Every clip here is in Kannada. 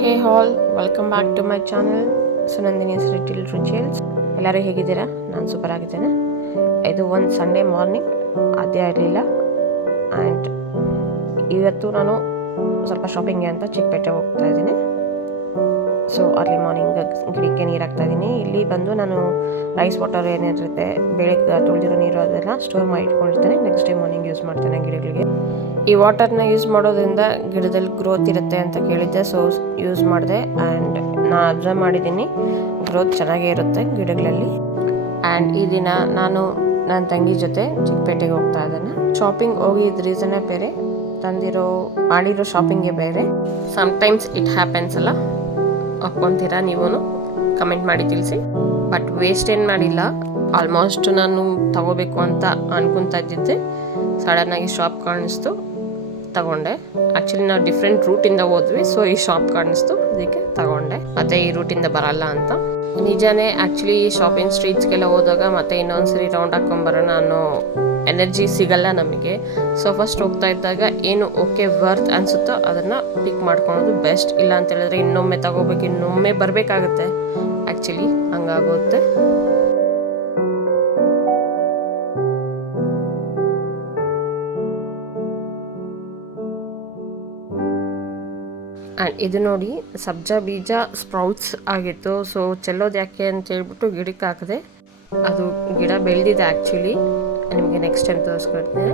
Hey all, welcome back to my channel. So Nandini little ರುಚಿಯಲ್ಸ್. ಎಲ್ಲರೂ ಹೇಗಿದ್ದೀರಾ? ನಾನು ಸೂಪರ್ ಆಗಿದ್ದೇನೆ. ಇದು ಒಂದು ಸಂಡೇ ಮಾರ್ನಿಂಗ್, ಅದೇ ಇರಲಿಲ್ಲ. ಆ್ಯಂಡ್ ಇವತ್ತು ನಾನು ಸ್ವಲ್ಪ ಶಾಪಿಂಗ್ಗೆ ಅಂತ ಚಿಕ್ಕಪೇಟೆ ಹೋಗ್ತಾ ಇದ್ದೀನಿ. ಸೊ ಅರ್ಲಿ ಮಾರ್ನಿಂಗ್ ಗಿಡಕ್ಕೆ ನೀರು ಹಾಕ್ತಾ ಇದ್ದೀನಿ. ಇಲ್ಲಿ ಬಂದು ನಾನು ರೈಸ್ ವಾಟರ್ ಏನಿರುತ್ತೆ, ಬೆಳಗ್ಗೆ ತೊಳೆದಿರೋ ನೀರು ಅದೆಲ್ಲ ಸ್ಟೋರ್ ಮಾಡಿ ಇಟ್ಕೊಂಡಿರ್ತೇನೆ. ನೆಕ್ಸ್ಟ್ ಡೇ ಮಾರ್ನಿಂಗ್ ಯೂಸ್ ಮಾಡ್ತೇನೆ ಗಿಡಗಳಿಗೆ. ಈ ವಾಟರ್ನ ಯೂಸ್ ಮಾಡೋದ್ರಿಂದ ಗಿಡದಲ್ಲಿ ಗ್ರೋತ್ ಇರುತ್ತೆ ಅಂತ ಕೇಳಿದ್ದೆ. ಸೊ ಯೂಸ್ ಮಾಡಿದೆ ಆ್ಯಂಡ್ ನಾನು ಅಬ್ಸರ್ವ್ ಮಾಡಿದ್ದೀನಿ, ಗ್ರೋತ್ ಚೆನ್ನಾಗೇ ಇರುತ್ತೆ ಗಿಡಗಳಲ್ಲಿ. ಆ್ಯಂಡ್ ಈ ದಿನ ನಾನು ನನ್ನ ತಂಗಿ ಜೊತೆ ಚಿಕ್ಕಪೇಟೆಗೆ ಹೋಗ್ತಾ ಇದ್ದೇನೆ. ಶಾಪಿಂಗ್ ಹೋಗಿದ್ದ ರೀಸನ್ನೇ ಬೇರೆ, ಮಾಡಿರೋ ಶಾಪಿಂಗೇ ಬೇರೆ. ಸಮ್ಟೈಮ್ಸ್ ಇಟ್ ಹ್ಯಾಪನ್ಸ್ ಅಲ್ಲ, ಒಪ್ಕೊತೀರಾ ನೀವು? ಕಮೆಂಟ್ ಮಾಡಿ ತಿಳಿಸಿ. ಬಟ್ ವೇಸ್ಟ್ ಏನು ಮಾಡಿಲ್ಲ. ಆಲ್ಮೋಸ್ಟ್ ನಾನು ತಗೋಬೇಕು ಅಂತ ಅನ್ಕೊತಾ ಇದ್ದಿದ್ದೆ, ಸಡನ್ನಾಗಿ ಶಾಪ್ ಕಾಣಿಸ್ತು, ತಗೊಂಡೆ. ಆ್ಯಕ್ಚುಲಿ ನಾವು ಡಿಫ್ರೆಂಟ್ ರೂಟಿಂದ ಹೋದ್ವಿ, ಸೊ ಈ ಶಾಪ್ ಕಾಣಿಸ್ತು, ಅದಕ್ಕೆ ತಗೊಂಡೆ. ಮತ್ತು ಈ ರೂಟಿಂದ ಬರಲ್ಲ ಅಂತ ನಿಜಾನೇ. ಆ್ಯಕ್ಚುಲಿ ಶಾಪಿಂಗ್ ಸ್ಟ್ರೀಟ್ಸ್ಗೆಲ್ಲ ಹೋದಾಗ ಮತ್ತೆ ಇನ್ನೊಂದ್ಸರಿ ರೌಂಡ್ ಹಾಕ್ಕೊಂಬರೋಣ ಅನ್ನೋ ಎನರ್ಜಿ ಸಿಗಲ್ಲ ನಮಗೆ. ಸೊ ಫಸ್ಟ್ ಹೋಗ್ತಾ ಇದ್ದಾಗ ಏನು ಓಕೆ ವರ್ತ್ ಅನಿಸುತ್ತೋ ಅದನ್ನು ಪಿಕ್ ಮಾಡ್ಕೊಳೋದು ಬೆಸ್ಟ್. ಇಲ್ಲ ಅಂತ ಹೇಳಿದ್ರೆ ಇನ್ನೊಮ್ಮೆ ತಗೋಬೇಕು, ಇನ್ನೊಮ್ಮೆ ಬರಬೇಕಾಗುತ್ತೆ. ಆ್ಯಕ್ಚುಲಿ ಹಂಗಾಗುತ್ತೆ. ಆ್ಯಂಡ್ ಇದು ನೋಡಿ, ಸಬ್ಜಾ ಬೀಜ ಸ್ಪ್ರೌಟ್ಸ್ ಆಗಿತ್ತು. ಸೊ ಚೆಲ್ಲೋದು ಯಾಕೆ ಅಂತ ಹೇಳ್ಬಿಟ್ಟು ಗಿಡಕ್ಕೆ ಹಾಕಿದೆ. ಅದು ಗಿಡ ಬೆಳೆದಿದೆ ಆ್ಯಕ್ಚುಲಿ, ನಿಮಗೆ ನೆಕ್ಸ್ಟ್ ಟೈಮ್ ತೋರಿಸ್ಕೊಡ್ತೀನಿ.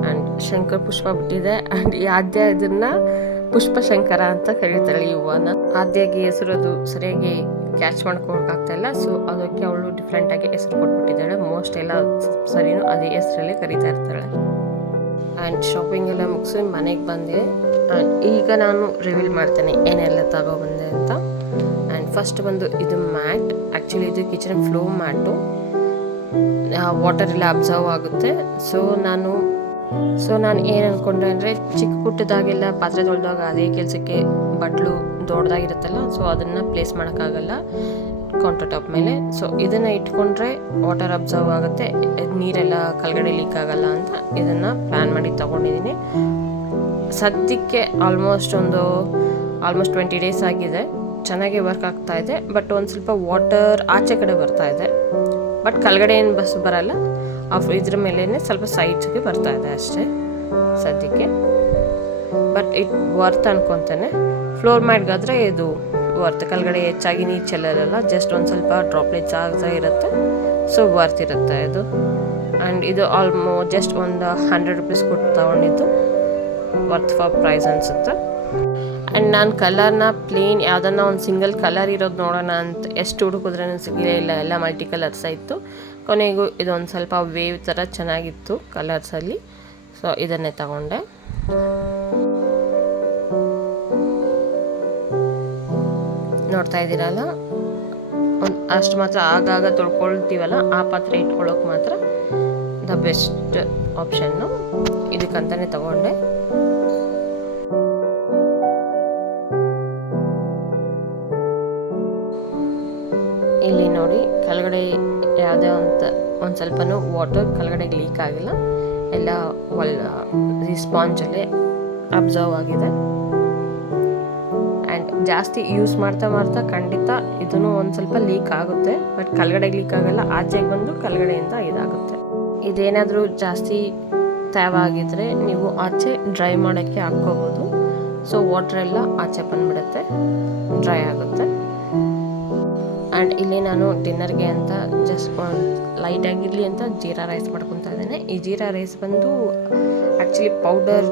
ಆ್ಯಂಡ್ ಶಂಕರ ಪುಷ್ಪ ಬಿಟ್ಟಿದೆ. ಆ್ಯಂಡ್ ಈ ಆದ್ಯ ಇದನ್ನು ಪುಷ್ಪ ಶಂಕರ ಅಂತ ಕರೀತಾಳೆ ಈ ಹೂವನ್ನ. ಆದ್ಯಗೆ ಹೆಸರದು ಸರಿಯಾಗಿ ಕ್ಯಾಚ್ ಮಾಡ್ಕೊಳಕ್ಕಾಗ್ತಾಯಿಲ್ಲ. ಸೊ ಅದಕ್ಕೆ ಅವಳು ಡಿಫ್ರೆಂಟಾಗಿ ಹೆಸರು ಕೊಟ್ಬಿಟ್ಟಿದ್ದಾಳೆ. ಮೋಸ್ಟ್ ಎಲ್ಲ ಸರಿನೂ ಅದೇ ಹೆಸರಲ್ಲೇ ಕರೀತಾ ಇರ್ತಾಳೆ. ಆ್ಯಂಡ್ ಶಾಪಿಂಗ್ ಎಲ್ಲ ಮುಗಿಸಿ ಮನೆಗೆ ಬಂದೆ. ಆ್ಯಂಡ್ ಈಗ ನಾನು ರಿವೀಲ್ ಮಾಡ್ತೇನೆ ಏನೆಲ್ಲ ತಗೊಬಂದೆ ಅಂತ. ಆ್ಯಂಡ್ ಫಸ್ಟ್ ಬಂದು ಇದು ಮ್ಯಾಟ್. ಆ್ಯಕ್ಚುಲಿ ಇದು ಕಿಚನ್ ಫ್ಲೋ ಮ್ಯಾಟು. ವಾಟರ್ ಎಲ್ಲ ಅಬ್ಸರ್ವ್ ಆಗುತ್ತೆ. ಸೊ ನಾನು ಏನು ಅಂದ್ಕೊಂಡೆ ಅಂದರೆ, ಚಿಕ್ಕ ಪುಟ್ಟದಾಗೆಲ್ಲ ಪಾತ್ರೆ ತೊಳೆದಾಗ ಅದೇ ಕೆಲಸಕ್ಕೆ ಬಟ್ಲು ದೊಡ್ಡದಾಗಿರುತ್ತಲ್ಲ, ಸೊ ಅದನ್ನು ಪ್ಲೇಸ್ ಮಾಡೋಕ್ಕಾಗಲ್ಲ ಕೌಂಟರ್ ಟಾಪ್ ಮೇಲೆ. ಸೊ ಇದನ್ನು ಇಟ್ಕೊಂಡ್ರೆ ವಾಟರ್ ಅಬ್ಸರ್ವ್ ಆಗುತ್ತೆ, ನೀರೆಲ್ಲ ಕೆಳಗಡೆ ಲೀಕ್ ಆಗಲ್ಲ ಅಂತ ಇದನ್ನು ಪ್ಲ್ಯಾನ್ ಮಾಡಿ ತೊಗೊಂಡಿದ್ದೀನಿ. ಸದ್ಯಕ್ಕೆ ಆಲ್ಮೋಸ್ಟ್ 20 ಡೇಸ್ ಆಗಿದೆ. ಚೆನ್ನಾಗಿ ವರ್ಕ್ ಆಗ್ತಾ ಇದೆ. ಬಟ್ ಒಂದು ಸ್ವಲ್ಪ ವಾಟರ್ ಆಚೆ ಕಡೆ ಬರ್ತಾ ಇದೆ. ಬಟ್ ಕೆಳಗಡೆ ಏನು ಬರಲ್ಲ, ಇದ್ರ ಮೇಲೇ ಸ್ವಲ್ಪ ಸೈಡ್ಸ್ಗೆ ಬರ್ತಾ ಇದೆ ಅಷ್ಟೇ ಸದ್ಯಕ್ಕೆ. ಬಟ್ ಇಟ್ ವರ್ತ್ ಅನ್ಕೊತಾನೆ. ಫ್ಲೋರ್ ಮ್ಯಾಟ್ಗಾದರೆ ಇದು ವರ್ತ್. ಕೆಳಗಡೆ ಹೆಚ್ಚಾಗಿ ನೀರು ಚೆಲ್ಲಲ್ಲ, ಜಸ್ಟ್ ಒಂದು ಸ್ವಲ್ಪ ಡ್ರಾಪ್ಲೆಟ್ಸ್ ಆಗ್ತಾ ಇರುತ್ತೆ. ಸೊ ವರ್ತ್ ಇರುತ್ತೆ ಇದು. ಆ್ಯಂಡ್ ಇದು ಆಲ್ಮೋಸ್ಟ್ ಜಸ್ಟ್ ಒಂದು 100 ರೂಪೀಸ್ ಕೊಟ್ಟು ತೊಗೊಂಡಿದ್ದು, ವರ್ತ್ ಫಾರ್ ಪ್ರೈಸ್ ಅನಿಸುತ್ತೆ. ಆ್ಯಂಡ್ ನಾನು ಕಲರ್ನ ಪ್ಲೇನ್ ಯಾವುದನ್ನ ಒಂದು ಸಿಂಗಲ್ ಕಲರ್ ಇರೋದು ನೋಡೋಣ ಅಂತ ಎಷ್ಟು ಹುಡುಕಿದ್ರೂ ಸಿಗಲೇ ಇಲ್ಲ. ಎಲ್ಲ ಮಲ್ಟಿ ಕಲರ್ಸ ಇತ್ತು. ಕೊನೆಗೂ ಇದೊಂದು ಸ್ವಲ್ಪ ವೇವ್ ಥರ ಚೆನ್ನಾಗಿತ್ತು ಕಲರ್ಸಲ್ಲಿ. ಸೊ ಇದನ್ನೇ ತಗೊಂಡೆ. ನೋಡ್ತಾ ಇದ್ದೀರಲ್ಲ, ಅಷ್ಟು ಮಾತ್ರ ಆಗಾಗ ತೊಳ್ಕೊಳ್ತೀವಲ್ಲ, ಆ ಪಾತ್ರೆ ಇಟ್ಕೊಳ್ಳೋಕೆ ಮಾತ್ರ ದ ಬೆಸ್ಟ್ ಆಪ್ಷನ್ನು. ಇದಕ್ಕಂತಲೇ ತಗೊಂಡೆ. ಇಲ್ಲಿ ನೋಡಿ, ಕೆಳಗಡೆ ಯಾವುದೇ ಒಂದು ಸ್ವಲ್ಪನೂ ವಾಟರ್ ಕೆಳಗಡೆಗೆ ಲೀಕ್ ಆಗಿಲ್ಲ. ಎಲ್ಲ ಈ ಸ್ಪಾಂಜಲ್ಲೇ ಅಬ್ಸರ್ವ್ ಆಗಿದೆ. ಆ್ಯಂಡ್ ಜಾಸ್ತಿ ಯೂಸ್ ಮಾಡ್ತಾ ಖಂಡಿತ ಇದನ್ನು ಒಂದು ಸ್ವಲ್ಪ ಲೀಕ್ ಆಗುತ್ತೆ. ಬಟ್ ಕೆಳಗಡೆಗೆ ಲೀಕ್ ಆಗಲ್ಲ, ಆಚೆಗೆ ಬಂದು ಕೆಳಗಡೆಯಿಂದ ಇದಾಗುತ್ತೆ. ಇದೇನಾದರೂ ಜಾಸ್ತಿ ತೇವಾಗಿದ್ದರೆ ನೀವು ಆಚೆ ಡ್ರೈ ಮಾಡೋಕ್ಕೆ ಹಾಕ್ಕೋಬೋದು. ಸೊ ವಾಟ್ರೆಲ್ಲ ಆಚೆ ಬಂದುಬಿಡುತ್ತೆ, ಡ್ರೈ ಆಗುತ್ತೆ. ಆ್ಯಂಡ್ ಇಲ್ಲಿ ನಾನು ಡಿನ್ನರ್ಗೆ ಅಂತ ಜಸ್ಟ್ ಲೈಟಾಗಿರಲಿ ಅಂತ ಜೀರಾ ರೈಸ್ ಮಾಡ್ಕೊತಾ ಇದ್ದೇನೆ. ಈ ಜೀರಾ ರೈಸ್ ಬಂದು actually powder,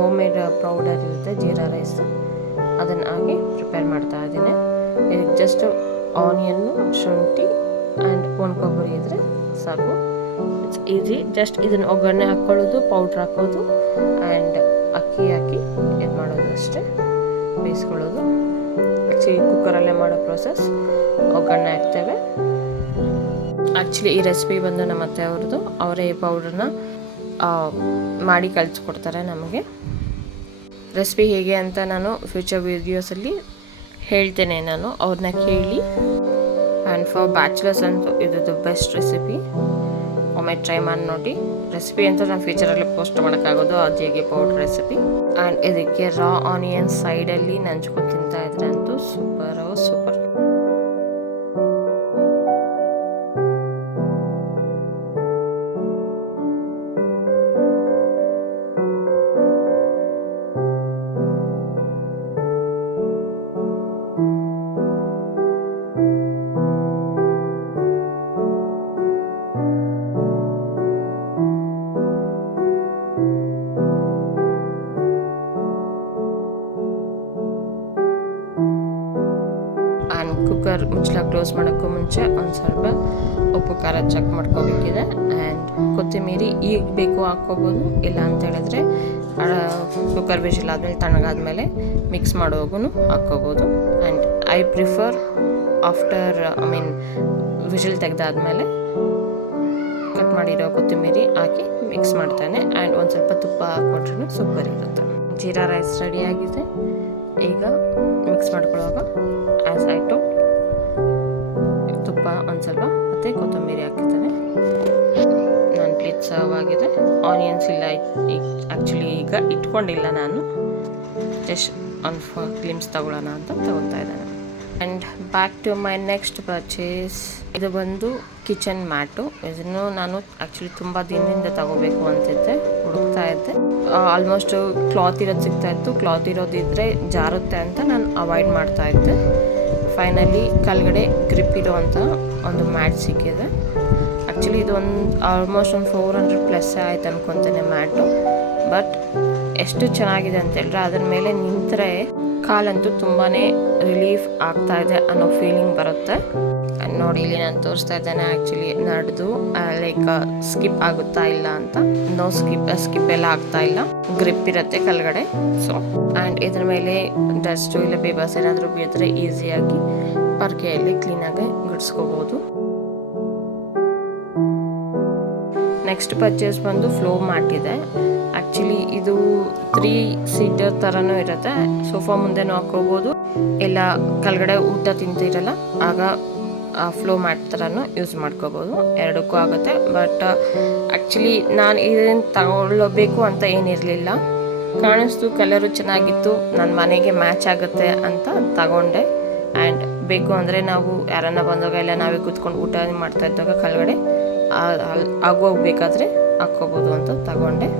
home made powder ಇರುತ್ತೆ ಜೀರಾ ರೈಸ್, ಅದನ್ನು ಆಗಿ ಪ್ರಿಪೇರ್ ಮಾಡ್ತಾ ಇದ್ದೀನಿ. ಇದಕ್ಕೆ ಜಸ್ಟ್ ಆನಿಯನ್ನು, ಶುಂಠಿ ಆ್ಯಂಡ್ ಕೊಬ್ಬರಿ ಇದ್ದರೆ ಸಾಕು. It's easy. ಜಸ್ಟ್ ಇದನ್ನು ಒಗ್ಗರಣೆ ಹಾಕ್ಕೊಳ್ಳೋದು, ಪೌಡ್ರ್ ಹಾಕೋದು ಆ್ಯಂಡ್ ಅಕ್ಕಿ ಹಾಕಿ ಇದು ಮಾಡೋದು ಅಷ್ಟೇ, ಬೇಯಿಸ್ಕೊಳ್ಳೋದು. ಆ್ಯಕ್ಚುಲಿ ಕುಕ್ಕರಲ್ಲೇ ಮಾಡೋ ಪ್ರೋಸೆಸ್. ಒಗ್ಗರಣೆ ಹಾಕ್ತೇವೆ. ಆ್ಯಕ್ಚುಲಿ ಈ ರೆಸಿಪಿ ಬಂದು ನಮ್ಮ ಅತ್ತೆ ಅವ್ರದ್ದು. ಅವರೇ ಈ ಪೌಡ್ರನ್ನ ಮಾಡಿ ಕಳಿಸ್ಕೊಡ್ತಾರೆ ನಮಗೆ. ರೆಸಿಪಿ ಹೇಗೆ ಅಂತ ನಾನು ಫ್ಯೂಚರ್ ವೀಡಿಯೋಸಲ್ಲಿ ಹೇಳ್ತೇನೆ, ನಾನು ಅವ್ರನ್ನ ಕೇಳಿ. ಆ್ಯಂಡ್ ಫಾರ್ ಬ್ಯಾಚುಲರ್ಸ್ ಅಂತೂ ಇದು ಬೆಸ್ಟ್ ರೆಸಿಪಿ. ಒಮ್ಮೆ ಟ್ರೈ ಮಾಡಿ ನೋಡಿ. ರೆಸಿಪಿ ಅಂತ ನಾನು ಫ್ಯೂಚರಲ್ಲಿ ಪೋಸ್ಟ್ ಮಾಡೋಕ್ಕಾಗೋದು, ಅದು ಹೇಗೆ ಪೌಡ್ರ್ ರೆಸಿಪಿ. ಆ್ಯಂಡ್ ಇದಕ್ಕೆ ರಾ ಆನಿಯನ್ ಸೈಡಲ್ಲಿ ನಂಚ್ಕೊಂಡು ತಿಂತಾ ಇದ್ರೆ ಅಂತೂ ಸೂಪರ್. ಆ್ಯಂಡ್ ಕುಕ್ಕರ್ ಮುಚ್ಚಳ ಕ್ಲೋಸ್ ಮಾಡೋಕ್ಕೂ ಮುಂಚೆ ಒಂದು ಸ್ವಲ್ಪ ಉಪ್ಪು ಖಾರ ಚೆಕ್ ಮಾಡ್ಕೋಬೇಕಿದೆ. ಆ್ಯಂಡ್ ಕೊತ್ತಂಬರಿ ಈಗ ಬೇಕು ಹಾಕ್ಕೋಬೋದು, ಇಲ್ಲ ಅಂತ ಹೇಳಿದ್ರೆ ಕುಕ್ಕರ್ ವಿಷಲ್ ಆದಮೇಲೆ ತಣ್ಣಗಾದ್ಮೇಲೆ ಮಿಕ್ಸ್ ಮಾಡೋವಾಗೂ ಹಾಕ್ಕೋಬೋದು. And I prefer after whistle ತೆಗೆದಾದ್ಮೇಲೆ ಕಟ್ ಮಾಡಿರೋ ಕೊತ್ತಂಬರಿ ಹಾಕಿ ಮಿಕ್ಸ್ ಮಾಡ್ತಾನೆ. ಆ್ಯಂಡ್ ಒಂದು ಸ್ವಲ್ಪ ತುಪ್ಪ ಹಾಕ್ಕೊಟ್ರೂ ಸೂಪರ್ ಇರುತ್ತೆ. ಜೀರಾ ರೈಸ್ ರೆಡಿಯಾಗಿದೆ. ಈಗ ಮಿಕ್ಸ್ ಮಾಡ್ಕೊಳ್ಳುವಾಗ ಆ್ಯಸ್ ಐ ಟು ತುಪ್ಪ ಒಂದು ಸ್ವಲ್ಪ ಮತ್ತು ಕೊತ್ತಂಬರಿ ಹಾಕಿರ್ತಾನೆ. ನನ್ನ ಪ್ಲೇಟ್ ಸರ್ವ್ ಆಗಿದೆ. ಆನಿಯನ್ಸ್ ಇಲ್ಲ, ಆ್ಯಕ್ಚುಲಿ ಈಗ ಇಟ್ಕೊಂಡಿಲ್ಲ ನಾನು, ಜಸ್ಟ್ ಒಂದು ಗ್ಲಿಮ್ಸ್ ತಗೊಳ್ಳೋಣ ಅಂತ ತಗೊಳ್ತಾ ಇದ್ದಾನೆ. And back to my next purchase. ಇದು ಬಂದು ಕಿಚನ್ ಮ್ಯಾಟು. ಇದನ್ನು ನಾನು ಆ್ಯಕ್ಚುಲಿ ತುಂಬ ದಿನದಿಂದ ತಗೋಬೇಕು ಅಂತಿದ್ದೆ, ಹುಡುಕ್ತಾ ಇದ್ದೆ. ಆಲ್ಮೋಸ್ಟ್ ಕ್ಲಾತ್ ಇರೋದು ಸಿಗ್ತಾಯಿತ್ತು. ಕ್ಲಾತ್ ಇರೋದಿದ್ದರೆ ಜಾರುತ್ತೆ ಅಂತ ನಾನು ಅವಾಯ್ಡ್ ಮಾಡ್ತಾ ಇದ್ದೆ. ಫೈನಲಿ ಕೆಳಗಡೆ ಗ್ರಿಪ್ ಇರೋವಂಥ ಒಂದು ಮ್ಯಾಟ್ ಸಿಕ್ಕಿದೆ. ಆ್ಯಕ್ಚುಲಿ ಇದು ಆಲ್ಮೋಸ್ಟ್ ಒಂದು 400+ ಆಯ್ತು ಅನ್ಕೊತಾನೆ ಮ್ಯಾಟು. ಬಟ್ ಎಷ್ಟು ಚೆನ್ನಾಗಿದೆ ಅಂತ ಹೇಳಿದ್ರೆ ಅದರ ಮೇಲೆ ನಿಂತರೆ ಕಾಲಂತೂ ತುಂಬಾ ರಿಲೀಫ್ ಆಗ್ತಾ ಇದೆ ಅನ್ನೋ ಫೀಲಿಂಗ್ ಬರುತ್ತೆ. ನೋಡಿ, ಇಲ್ಲಿ ನಾನು ತೋರಿಸ್ತಾ ಇದ್ದೇನೆ ಆ್ಯಕ್ಚುಲಿ ನಡೆದು ಲೈಕ್ ಸ್ಕಿಪ್ ಆಗುತ್ತಾ ಇಲ್ಲ ಅಂತ. ನೋ ಸ್ಕಿಪ್ ಎಲ್ಲ ಆಗ್ತಾ ಇಲ್ಲ, ಗ್ರಿಪ್ ಇರುತ್ತೆ ಕೆಳಗಡೆ. ಸೊ ಆ್ಯಂಡ್ ಇದ್ರ ಮೇಲೆ ಡಸ್ಟು ಇಲ್ಲ ಬೇಬಸ್ ಏನಾದರೂ ಬಿದ್ದರೆ ಈಸಿಯಾಗಿ ಪರ್ಕೆಯಲ್ಲಿ ಕ್ಲೀನಾಗಿ ಗುಡಿಸ್ಕೋಬೋದು. ನೆಕ್ಸ್ಟ್ ಪರ್ಚೇಸ್ ಬಂದು ಫ್ಲೋ ಮ್ಯಾಟ್ ಇದೆ. ಆ್ಯಕ್ಚುಲಿ ಇದು 3 ಸೀಟರ್ ಥರನೂ ಇರುತ್ತೆ. ಸೋಫಾ ಮುಂದೆನೂ ಹಾಕೋಬೋದು, ಇಲ್ಲ ಕೆಳಗಡೆ ಊಟ ತಿಂತಿರಲ್ಲ ಆಗ ಫ್ಲೋ ಮ್ಯಾಟ್ ಥರನೂ ಯೂಸ್ ಮಾಡ್ಕೋಬೋದು, ಎರಡಕ್ಕೂ ಆಗುತ್ತೆ. ಬಟ್ ಆ್ಯಕ್ಚುಲಿ ನಾನು ಇದನ್ನು ತಗೊಳ್ಳಬೇಕು ಅಂತ ಏನಿರಲಿಲ್ಲ, ಕಾಣಿಸ್ತು, ಕಲರು ಚೆನ್ನಾಗಿತ್ತು, ನನ್ನ ಮನೆಗೆ ಮ್ಯಾಚ್ ಆಗುತ್ತೆ ಅಂತ ತಗೊಂಡೆ. ಆ್ಯಂಡ್ ಬೇಕು ಅಂದರೆ ನಾವು ಯಾರನ್ನ ಬಂದಾಗ ಇಲ್ಲ ನಾವೇ ಕೂತ್ಕೊಂಡು ಊಟ ಮಾಡ್ತಾ ಇದ್ದಾಗ ಕೆಳಗಡೆ ಆಗೋಗ್ಬೇಕಾದ್ರೆ ಹಾಕ್ಕೋಬೋದು ಅಂತ ತಗೊಂಡೆ.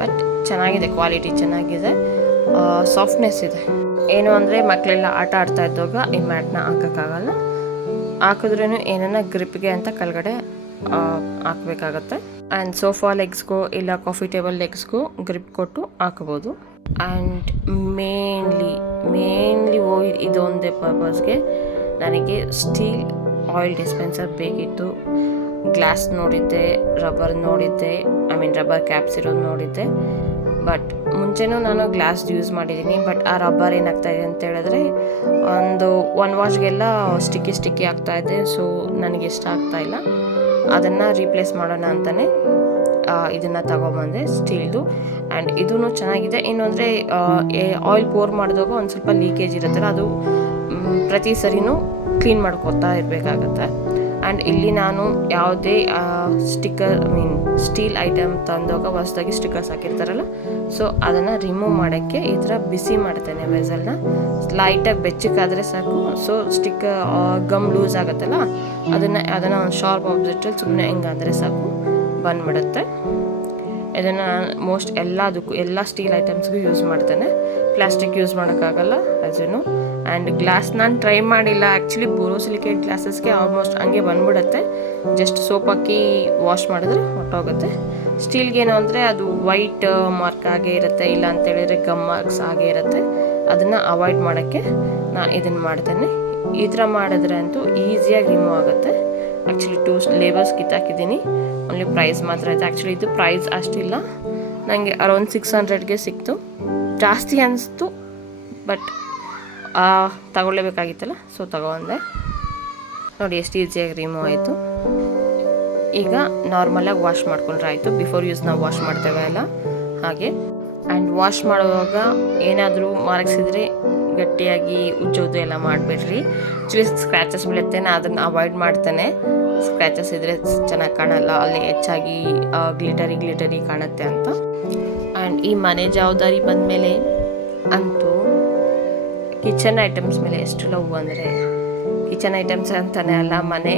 ಬಟ್ ಚೆನ್ನಾಗಿದೆ, ಕ್ವಾಲಿಟಿ ಚೆನ್ನಾಗಿದೆ, ಸಾಫ್ಟ್ನೆಸ್ ಇದೆ. ಏನು ಅಂದರೆ ಮಕ್ಕಳೆಲ್ಲ ಆಟ ಆಡ್ತಾ ಇದ್ದಾಗ ಈ ಮ್ಯಾಟ್ನ ಹಾಕೋಕ್ಕಾಗಲ್ಲ, ಹಾಕಿದ್ರೂ ಏನನ್ನ ಗ್ರಿಪ್ಗೆ ಅಂತ ಕೆಳಗಡೆ ಹಾಕಬೇಕಾಗತ್ತೆ. ಆ್ಯಂಡ್ ಸೋಫಾ ಲೆಗ್ಸ್ಗೂ ಇಲ್ಲ ಕಾಫಿ ಟೇಬಲ್ ಲೆಗ್ಸ್ಗೂ ಗ್ರಿಪ್ ಕೊಟ್ಟು ಹಾಕ್ಬೋದು. ಆ್ಯಂಡ್ ಮೇನ್ಲಿ ಇದೊಂದೇ ಪರ್ಪಸ್ಗೆ ನನಗೆ ಸ್ಟೀಲ್ ಆಯಿಲ್ ಡಿಸ್ಪೆನ್ಸರ್ ಬೇಕಿತ್ತು. ಗ್ಲಾಸ್ ನೋಡಿದ್ದೆ, ರಬ್ಬರ್ ನೋಡಿದ್ದೆ, ರಬ್ಬರ್ ಕ್ಯಾಪ್ಸ್ ಇರೋದು ನೋಡಿದ್ದೆ. ಬಟ್ ಮುಂಚೆನೂ ನಾನು ಗ್ಲಾಸ್ ಯೂಸ್ ಮಾಡಿದ್ದೀನಿ. ಬಟ್ ಆ ರಬ್ಬರ್ ಏನಾಗ್ತಾಯಿದೆ ಅಂತ ಹೇಳಿದ್ರೆ ಒಂದು ವಾಶ್ಗೆಲ್ಲ ಸ್ಟಿಕ್ಕಿ ಆಗ್ತಾಯಿದೆ. ಸೊ ನನಗೆ ಇಷ್ಟ ಆಗ್ತಾಯಿಲ್ಲ, ಅದನ್ನು ರೀಪ್ಲೇಸ್ ಮಾಡೋಣ ಅಂತಲೇ ಇದನ್ನು ತಗೊಬಂದೆ, ಸ್ಟೀಲ್ದು. ಆ್ಯಂಡ್ ಇದೂ ಚೆನ್ನಾಗಿದೆ. ಏನು ಅಂದರೆ ಆಯಿಲ್ ಪೋರ್ ಮಾಡಿದಾಗ ಒಂದು ಸ್ವಲ್ಪ ಲೀಕೇಜ್ ಇರುತ್ತಲ್ಲ, ಅದು ಪ್ರತಿ ಸರಿನೂ ಕ್ಲೀನ್ ಮಾಡ್ಕೊತಾ ಇರಬೇಕಾಗತ್ತೆ. ಆ್ಯಂಡ್ ಇಲ್ಲಿ ನಾನು ಯಾವುದೇ ಸ್ಟೀಲ್ ಐಟಮ್ ತಂದಾಗ ಹೊಸದಾಗಿ ಸ್ಟಿಕ್ಕರ್ಸ್ ಹಾಕಿರ್ತಾರಲ್ಲ, ಸೊ ಅದನ್ನು ರಿಮೂವ್ ಮಾಡೋಕ್ಕೆ ಈ ಥರ ಬಿಸಿ ಮಾಡ್ತೇನೆ ವೆಸಲ್ನ. ಲೈಟಾಗಿ ಬೆಚ್ಚಕ್ಕಾದರೆ ಸಾಕು. ಸೊ ಗಮ್ ಲೂಸ್ ಆಗುತ್ತಲ್ಲ, ಅದನ್ನು ಒಂದು ಶಾರ್ಪ್ ಆಬ್ಜೆಕ್ಟಲ್ಲಿ ಸುಮ್ಮನೆ ಹಿಂಗಂದರೆ ಸಾಕು, ಬಂದ್ಬಿಡುತ್ತೆ. ಇದನ್ನು ನಾನು ಎಲ್ಲ ಸ್ಟೀಲ್ ಐಟಮ್ಸ್ಗೂ ಯೂಸ್ ಮಾಡ್ತೇನೆ. ಪ್ಲಾಸ್ಟಿಕ್ ಯೂಸ್ ಮಾಡೋಕ್ಕಾಗಲ್ಲ ಅದನ್ನು. ಆ್ಯಂಡ್ ಗ್ಲಾಸ್ ನಾನು ಟ್ರೈ ಮಾಡಿಲ್ಲ ಆ್ಯಕ್ಚುಲಿ. ಬೋರೋಸಿಲಿಕೇಟ್ ಗ್ಲಾಸಸ್ಗೆ ಆಲ್ಮೋಸ್ಟ್ ಹಂಗೆ ಬಂದ್ಬಿಡುತ್ತೆ, ಜಸ್ಟ್ ಸೋಪ್ ಹಾಕಿ ವಾಶ್ ಮಾಡಿದ್ರೆ ಹೊಟ್ಟೋಗುತ್ತೆ. ಸ್ಟೀಲ್ಗೇನು ಅಂದರೆ ಅದು ವೈಟ್ ಮಾರ್ಕ್ ಆಗೇ ಇರುತ್ತೆ, ಇಲ್ಲ ಅಂತೇಳಿದರೆ ಗಮ್ ಮಾರ್ಕ್ಸ್ ಆಗೇ ಇರುತ್ತೆ. ಅದನ್ನು ಅವಾಯ್ಡ್ ಮಾಡೋಕ್ಕೆ ನಾನು ಇದನ್ನು ಮಾಡ್ತೇನೆ. ಈ ಥರ ಮಾಡಿದ್ರೆ ಅಂತೂ ಈಸಿಯಾಗಿ ರಿಮೂವ್ ಆಗುತ್ತೆ. ಆ್ಯಕ್ಚುಲಿ 2 ಲೇಬಲ್ಸ್ ಕಿತ್ತಾಕಿದ್ದೀನಿ, ಓನ್ಲಿ ಪ್ರೈಸ್ ಮಾತ್ರ ಇದೆ. ಆ್ಯಕ್ಚುಲಿ ಇದು ಪ್ರೈಸ್ ಅಷ್ಟಿಲ್ಲ, ನನಗೆ ಅರೌಂಡ್ 600ಗೆ ಸಿಕ್ತು. ಜಾಸ್ತಿ ಅನಿಸ್ತು, ಬಟ್ ತಗೊಳ್ಳೇಬೇಕಾಗಿತ್ತಲ್ಲ, ಸೊ ತಗೊಂಡೆ. ನೋಡಿ ಎಷ್ಟು ಈಸಿಯಾಗಿ ರಿಮೂವ್ ಆಯಿತು. ಈಗ ನಾರ್ಮಲಾಗಿ ವಾಶ್ ಮಾಡ್ಕೊಂಡ್ರೆ ಆಯಿತು. ಬಿಫೋರ್ ಯೂಸ್ ನಾವು ವಾಶ್ ಮಾಡ್ತೇವೆ ಅಲ್ಲ ಹಾಗೆ. ಆ್ಯಂಡ್ ವಾಶ್ ಮಾಡುವಾಗ ಏನಾದರೂ ಮಾರ್ಕ್ಸ್ ಇದ್ದರೆ ಗಟ್ಟಿಯಾಗಿ ಉಜ್ಜೋದು ಎಲ್ಲ ಮಾಡಿಬಿಡ್ರಿ. ಆ್ಯಕ್ಚುಲಿ ಸ್ಕ್ರ್ಯಾಚಸ್ ಬೀಳುತ್ತೆ, ನಾನು ಅದನ್ನು ಅವಾಯ್ಡ್ ಮಾಡ್ತೇನೆ. ಸ್ಕ್ರ್ಯಾಚಸ್ ಇದ್ದರೆ ಚೆನ್ನಾಗಿ ಕಾಣಲ್ಲ, ಅಲ್ಲಿ ಹೆಚ್ಚಾಗಿ ಗ್ಲಿಟರಿ ಕಾಣುತ್ತೆ ಅಂತ. ಆ್ಯಂಡ್ ಈ ಮನೆ ಜವಾಬ್ದಾರಿ ಬಂದಮೇಲೆ ಅಂತೂ ಕಿಚನ್ ಐಟಮ್ಸ್ ಮೇಲೆ ಎಷ್ಟು ಲವ್ ಅಂದರೆ, ಕಿಚನ್ ಐಟಮ್ಸ್ ಅಂತಲೇ ಅಲ್ಲ, ಮನೆ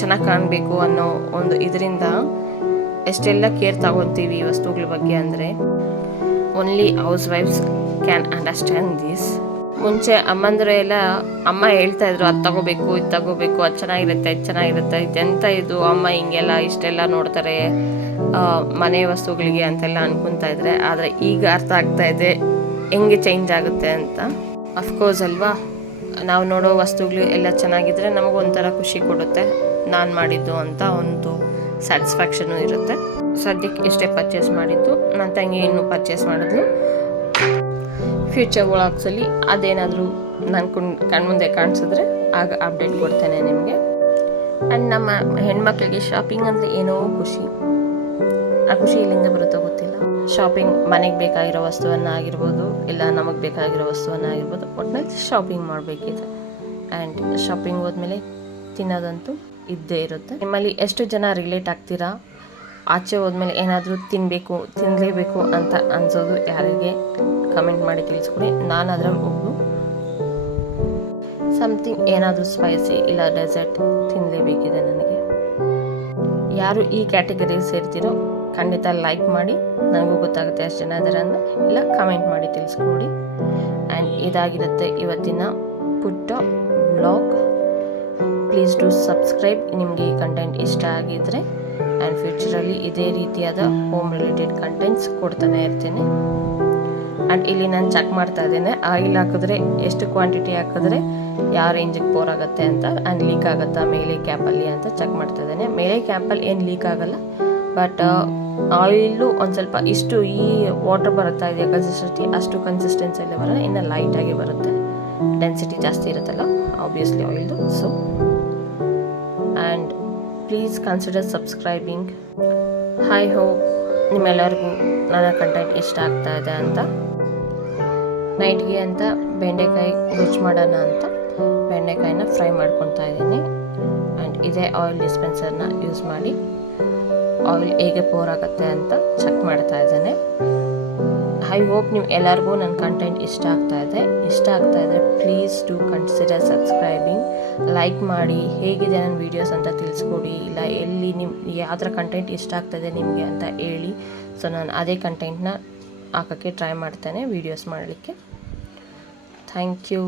ಚೆನ್ನಾಗಿ ಕಾಣಬೇಕು ಅನ್ನೋ ಒಂದು ಇದರಿಂದ ಎಷ್ಟೆಲ್ಲ ಕೇರ್ ತಗೊತೀವಿ ಈ ವಸ್ತುಗಳ ಬಗ್ಗೆ ಅಂದರೆ only house wives can understand this. ಮುಂಚೆ ಅಮ್ಮಂದ್ರೆ ಎಲ್ಲ ಅಮ್ಮ ಹೇಳ್ತಾ ಇದ್ರು ಅದು ತಗೋಬೇಕು ಇದು ತಗೋಬೇಕು, ಅದು ಚೆನ್ನಾಗಿರುತ್ತೆ ಇದು ಚೆನ್ನಾಗಿರುತ್ತೆ, ಇದೆಂತ ಇದು ಅಮ್ಮ ಹಿಂಗೆಲ್ಲ ಇಷ್ಟೆಲ್ಲ ನೋಡ್ತಾರೆ ಮನೆ ವಸ್ತುಗಳಿಗೆ ಅಂತೆಲ್ಲ ಅನ್ಕೊತಾ ಇದ್ರೆ. ಆದರೆ ಈಗ ಅರ್ಥ ಆಗ್ತಾ ಇದೆ ಹೆಂಗೆ ಚೇಂಜ್ ಆಗುತ್ತೆ ಅಂತ. ಅಫ್ಕೋರ್ಸ್ ಅಲ್ವಾ, ನಾವು ನೋಡೋ ವಸ್ತುಗಳು ಎಲ್ಲ ಚೆನ್ನಾಗಿದ್ರೆ ನಮಗೊಂಥರ ಖುಷಿ ಕೊಡುತ್ತೆ, ನಾನು ಮಾಡಿದ್ದು ಅಂತ ಒಂದು ಸ್ಯಾಟಿಸ್ಫ್ಯಾಕ್ಷನು ಇರುತ್ತೆ. ಸದ್ಯಕ್ಕೆ ಇಷ್ಟೇ ಪರ್ಚೇಸ್ ಮಾಡಿದ್ದು, ನನ್ನ ತಂಗಿ ಇನ್ನೂ ಪರ್ಚೇಸ್ ಮಾಡಿದ್ಲು. ಫ್ಯೂಚರ್ ವ್ಲಾಗ್ಸಲ್ಲಿ ಅದೇನಾದರೂ ನನ್ನ ಕಣ್ಮುಂದೆ ಕಾಣಿಸಿದ್ರೆ ಆಗ ಅಪ್ಡೇಟ್ ಕೊಡ್ತೇನೆ ನಿಮಗೆ. ಆ್ಯಂಡ್ ನಮ್ಮ ಹೆಣ್ಮಕ್ಳಿಗೆ ಶಾಪಿಂಗ್ ಅಂದರೆ ಏನೋ ಖುಷಿ. ಆ ಖುಷಿ ಇಲ್ಲಿಂದ ಬರುತ್ತೋ ಗೊತ್ತಿಲ್ಲ. ಶಾಪಿಂಗ್ ಮನೆಗೆ ಬೇಕಾಗಿರೋ ವಸ್ತುವನ್ನು ಆಗಿರ್ಬೋದು, ಇಲ್ಲ ನಮಗೆ ಬೇಕಾಗಿರೋ ವಸ್ತುವನ್ನು ಆಗಿರ್ಬೋದು, ಒಟ್ಟಿನಲ್ಲಿ ಶಾಪಿಂಗ್ ಮಾಡಬೇಕಿದೆ. ಆ್ಯಂಡ್ ಶಾಪಿಂಗ್ ಹೋದ್ಮೇಲೆ ತಿನ್ನೋದಂತೂ ಇದ್ದೇ ಇರುತ್ತೆ. ನಿಮ್ಮಲ್ಲಿ ಎಷ್ಟು ಜನ ರಿಲೇಟ್ ಆಗ್ತೀರಾ ಆಚೆ ಹೋದ್ಮೇಲೆ ಏನಾದರೂ ತಿನ್ನಲೇಬೇಕು ಅಂತ ಅನ್ಸೋದು ಯಾರಿಗೆ ಕಮೆಂಟ್ ಮಾಡಿ ತಿಳಿಸ್ಕೊಡಿ. ನಾನು ಅದ್ರಲ್ಲಿ ಒಬ್ಬರು. ಸಮಥಿಂಗ್ ಏನಾದರೂ ಸ್ಪೈಸಿ ಇಲ್ಲ ಡೆಸರ್ಟ್ ತಿನ್ನಲೇಬೇಕಿದೆ ನನಗೆ. ಯಾರು ಈ ಕ್ಯಾಟಗರಿಗೆ ಸೇರ್ತೀರೋ ಖಂಡಿತ ಲೈಕ್ ಮಾಡಿ, ನನಗೂ ಗೊತ್ತಾಗುತ್ತೆ ಎಷ್ಟು ಜನ ಇದ್ದಾರೆ ಅಂತ. ಇಲ್ಲ ಕಮೆಂಟ್ ಮಾಡಿ ತಿಳಿಸ್ಕೊಡಿ. ಆ್ಯಂಡ್ ಇದಾಗಿರುತ್ತೆ ಇವತ್ತಿನ ಪುಟ್ಟ ವ್ಲಾಗ್. ಪ್ಲೀಸ್ ಡೂ ಸಬ್ಸ್ಕ್ರೈಬ್ ನಿಮಗೆ ಈ ಕಂಟೆಂಟ್ ಇಷ್ಟ ಆಗಿದ್ದರೆ. ಆ್ಯಂಡ್ ಫ್ಯೂಚರಲ್ಲಿ ಇದೇ ರೀತಿಯಾದ ಹೋಮ್ ರಿಲೇಟೆಡ್ ಕಂಟೆಂಟ್ಸ್ ಕೊಡ್ತಾನೆ ಇರ್ತೀನಿ. ಆ್ಯಂಡ್ ಇಲ್ಲಿ ನಾನು ಚೆಕ್ ಮಾಡ್ತಾ ಇದ್ದೇನೆ ಆಯಿಲ್ ಹಾಕಿದ್ರೆ ಎಷ್ಟು ಕ್ವಾಂಟಿಟಿ ಹಾಕಿದ್ರೆ ಯಾವ ರೇಂಜಿಗೆ ಪೋರ್ ಆಗುತ್ತೆ ಅಂತ, ಆ್ಯಂಡ್ ಲೀಕ್ ಆಗುತ್ತಾ ಮೇಲೆ ಕ್ಯಾಪಲ್ಲಿ ಅಂತ ಚೆಕ್ ಮಾಡ್ತಾ ಇದ್ದೇನೆ. ಮೇಲೆ ಕ್ಯಾಪಲ್ಲಿ ಏನು ಲೀಕ್ ಆಗಲ್ಲ, ಬಟ್ ಆಯಿಲು ಒಂದು ಸ್ವಲ್ಪ ಇಷ್ಟು ಈ ವಾಟರ್ ಬರುತ್ತಾ ಇದೆಯಾ ಕನ್ಸಿಸ್ಟೆನ್ಸಿ, ಅಷ್ಟು ಕನ್ಸಿಸ್ಟೆನ್ಸಿಯಲ್ಲೇ ಬರೋಲ್ಲ, ಇನ್ನು ಲೈಟಾಗಿ ಬರುತ್ತೆ. ಡೆನ್ಸಿಟಿ ಜಾಸ್ತಿ ಇರುತ್ತಲ್ಲ ಆಬ್ವಿಯಸ್ಲಿ ಆಯಿಲ್ದು. So and please consider subscribing. I hope ನಿಮ್ಮೆಲ್ಲರಿಗೂ ನನ್ನ ಕಂಟೆಂಟ್ ಇಷ್ಟ ಆಗ್ತಾ ಇದೆ ಅಂತ. ನೈಟ್ಗೆ ಅಂತ ಬೆಂಡೆಕಾಯಿ ಗೊಜ್ಜು ಮಾಡೋಣ ಅಂತ ಬೆಂಡೆಕಾಯಿನ ಫ್ರೈ ಮಾಡ್ಕೊತಾ ಇದ್ದೀನಿ. ಆ್ಯಂಡ್ ಇದೇ ಆಯಿಲ್ ಡಿಸ್ಪೆನ್ಸರ್ನ ಯೂಸ್ ಮಾಡಿ ಆಯಿಲ್ ಹೇಗೆ ಪೋರ್ ಆಗುತ್ತೆ ಅಂತ ಚೆಕ್ ಮಾಡ್ತಾ ಇದ್ದೇನೆ. ಐ ಹೋಪ್ ನೀವು ಎಲ್ಲರಿಗೂ ನನ್ನ ಕಂಟೆಂಟ್ ಇಷ್ಟ ಆಗ್ತಾ ಇದ್ದರೆ please do consider subscribing. Like ಮಾಡಿ, ಹೇಗಿದೆ ನನ್ನ ವೀಡಿಯೋಸ್ ಅಂತ ತಿಳಿಸ್ಕೊಡಿ, ಇಲ್ಲ ಎಲ್ಲಿ ಯಾವ್ದ್ರ ಕಂಟೆಂಟ್ ಇಷ್ಟ ಆಗ್ತಾಯಿದೆ ನಿಮಗೆ ಅಂತ ಹೇಳಿ. ಸೊ ನಾನು ಅದೇ ಕಂಟೆಂಟ್ನ ಹಾಕೋಕ್ಕೆ ಟ್ರೈ ಮಾಡ್ತೇನೆ ವೀಡಿಯೋಸ್ ಮಾಡಲಿಕ್ಕೆ. Thank you.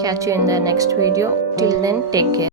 Catch you in the next video. Till then take care.